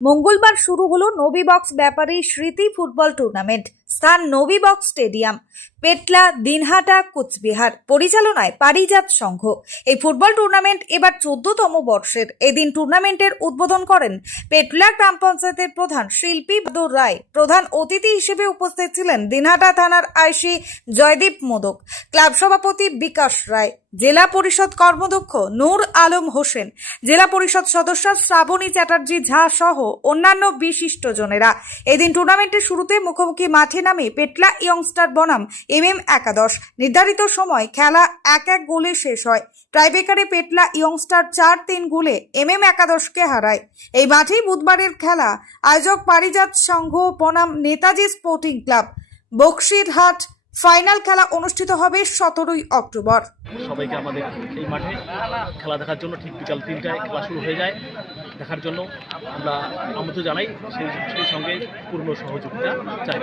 মঙ্গলবার শুরু হলো নবীবক্স ব্যাপারী স্মৃতি ফুটবল টুর্নামেন্ট। স্থান নবীবক্স স্টেডিয়াম, পেটলা, দিনহাটা, কুচবিহার। পরিচালনায় পারিজাত সংঘ। এই ফুটবল টুর্নামেন্ট এবার 14তম বর্ষের। এদিন টুর্নামেন্টের উদ্বোধন করেন পেটলা গ্রাম পঞ্চায়েতের প্রধান শিল্পী বাদুর রায়। প্রধান অতিথি হিসেবে উপস্থিত ছিলেন দিনহাটা থানার আইসি জয়দীপ মোদক, ক্লাব সভাপতি বিকাশ রায়, জেলা পরিষদ কর্মদক্ষ নূর আলম হোসেন, জেলা পরিষদ সদস্য শ্রাবণী চ্যাটার্জি ঝা সহ অন্যান্য বিশিষ্টজনেরা। এদিন টুর্নামেন্টের শুরুতে মুখোমুখি মাঠে নামে পেটলা ইয়ংস্টার বনাম একাদশ। নির্ধারিত সময় খেলা 1-1 গোলে শেষ হয়। টাইব্রেকারে পেটলা ইয়ংস্টার 4-3 গোলে একাদশকে হারায়। এই মাঠেই বুধবারের খেলা আয়োজক পারিজাত সংঘ বনাম Netaji sporting club, Baksirhat. Final খেলা অনুষ্ঠিত হবে 17ই অক্টোবর। সবাইকে আমাদের এই মাঠে খেলা দেখার জন্য ঠিক বিকাল 3টায় খেলা শুরু হয়ে যায় দেখার জন্য আমরা আমন্ত্রণ জানাই। সেই সঙ্গে পূর্ণ সহযোগিতা চাই।